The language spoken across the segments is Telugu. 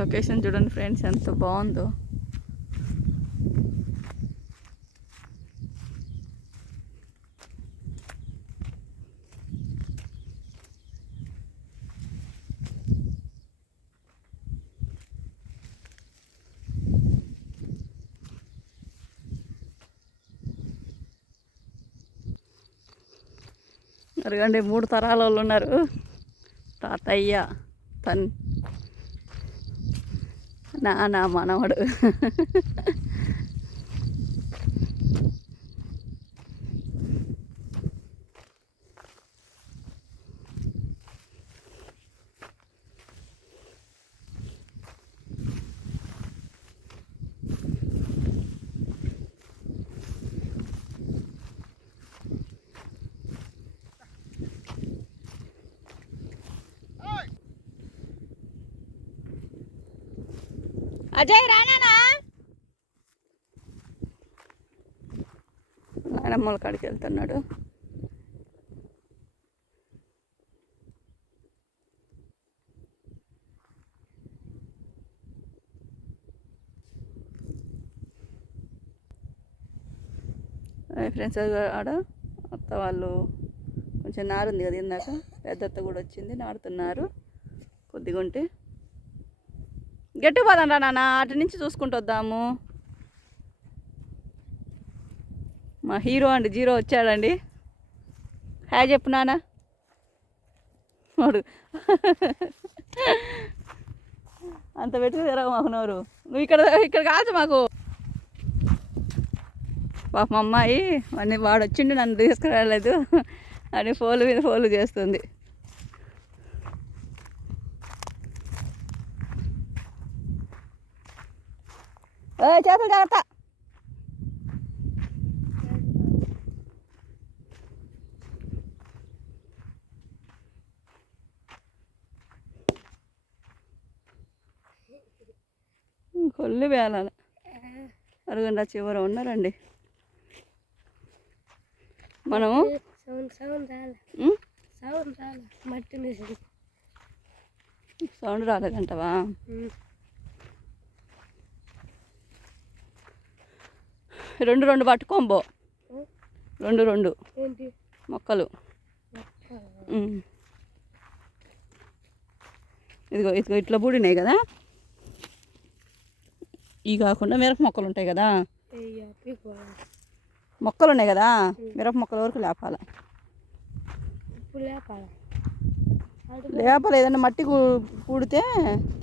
లొకేషన్ చూడండి ఫ్రెండ్స్ ఎంత బాగుందో. అరగండి 3 తరాల వాళ్ళు ఉన్నారు. తాతయ్య, నాన్న, మనవడు. అజయ్ రానా నాయనమ్మల కాడికి వెళ్తున్నాడు. ఫ్రెండ్స్ ఆడ అత్త వాళ్ళు కొంచెం నారుంది కదా ఇందాక, పెద్దత్త కూడా వచ్చింది, నాడుతున్నారు. కొద్దిగా ఉంటే గట్టి పోదండా నాన్న, అటు నుంచి చూసుకుంటూ వద్దాము. మా హీరో అండి జీరో వచ్చాడండి. హాయ్ చెప్పు నాన్న. వాడు అంత పెట్టుకురా మాకు నోరు. నువ్వు ఇక్కడ కాదు మాకు. పాప మా అమ్మాయి వాడు వచ్చిండు నన్ను తీసుకురాలేదు అని ఫోన్ల మీద ఫోన్లు చేస్తుంది. చేతులు జాగ్రత్త. కొల్లు వేళాల అరగంట చివర ఉన్నారండి. మనము సౌండ్ రాలేదంటవా? రెండు పట్టుకోంబో, రెండు మొక్కలు. ఇదిగో ఇట్లా బూడినాయి కదా, ఇవి కాకుండా మిరప మొక్కలు ఉంటాయి కదా, మొక్కలు ఉన్నాయి కదా, మిరప మొక్కల వరకు లేపాలి. ఏదన్నా మట్టి కూడితే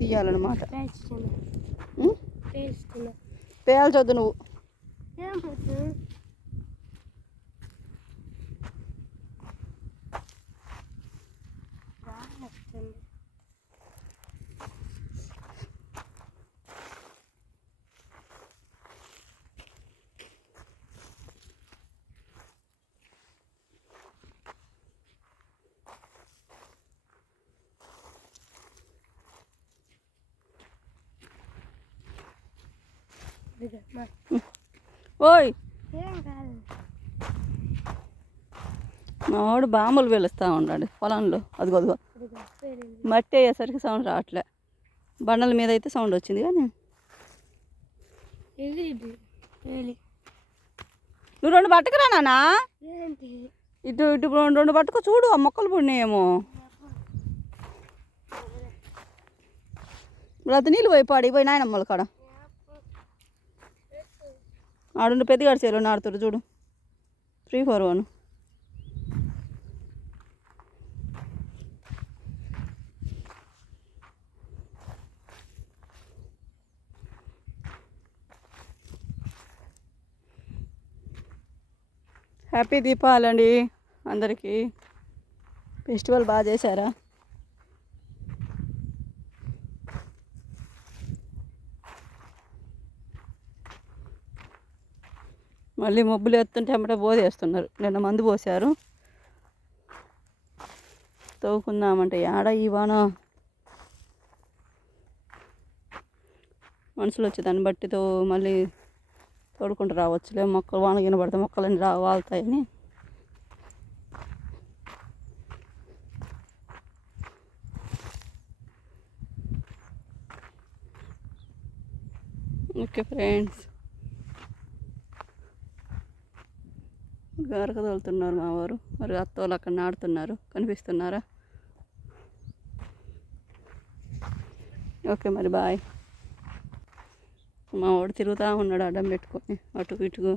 తీయాలన్నమాట. పేల్చొద్దు నువ్వు. ఓయ్ మావాడు బాంబులు వెలుస్తూ ఉన్నాడు పొలంలో. అదిగో మట్టి అయ్యేసరికి సౌండ్ రావట్లే. బండల మీద అయితే సౌండ్ వచ్చింది కానీ. నువ్వు 2 పట్టుకురా నాన్న. ఇటు 2 పట్టుకు చూడు, ఆ మొక్కలు పుడినాయేమో. ఇప్పుడు అది నీళ్ళు పోయి పాడిపోయి నాయనమ్మల కాడ ఆడుండి పెద్దగాడు చేలో నాడుతాడు చూడు. 341. హ్యాపీ దీపావళి అండి అందరికీ. ఫెస్టివల్ బాగా చేశారా? మళ్ళీ మబ్బులు ఎత్తుంటే అమ్మటే పోసేస్తున్నారు. నిన్న మందు పోసారు. తవ్వుకుందామంటే ఆడ ఈ వాన మనుషులు వచ్చి దాన్ని బట్టి మళ్ళీ తోడుకుంటూ రావచ్చులే. మొక్కలు వాన గిన పడితే మొక్కలన్నీ వాళ్తాయని. ఓకే ఫ్రెండ్స్, గరక తోలుతున్నారు మా వారు. మరి అత్త వాళ్ళు అక్కడ నాడుతున్నారు, కనిపిస్తున్నారా? ఓకే మరి బాయ్. మా వాడు తిరుగుతూ ఉన్నాడు అడ్డం పెట్టుకొని అటు ఇటుకు.